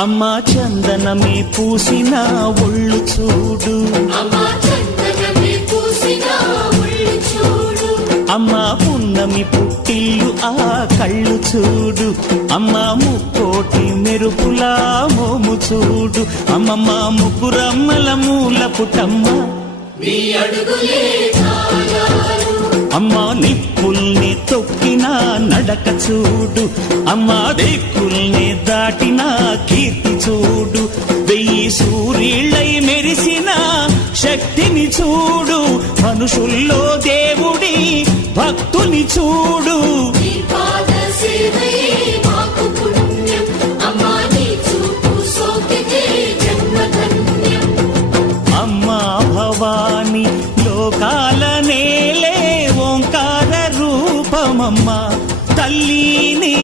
అమ్మా చందనమే పూసిన ఒళ్ళు చూడు, అమ్మా పున్నమి పుట్టిల్లు ఆ కళ్ళు చూడు, అమ్మా ముక్కోటి మెరుపులా మోము చూడు, అమ్మమ్మ ముగ్గురమ్మల మూల పుటమ్మ అమ్మా నిప్పుల్ని తొక్కిన నడక చూడు, అమ్మా దిక్కుల్ని దాటిన కీర్తి చూడు, 1000 సూర్యుళ్ళై మెరిసిన శక్తిని చూడు, మనుషుల్లో దేవుడి భక్తుని చూడు.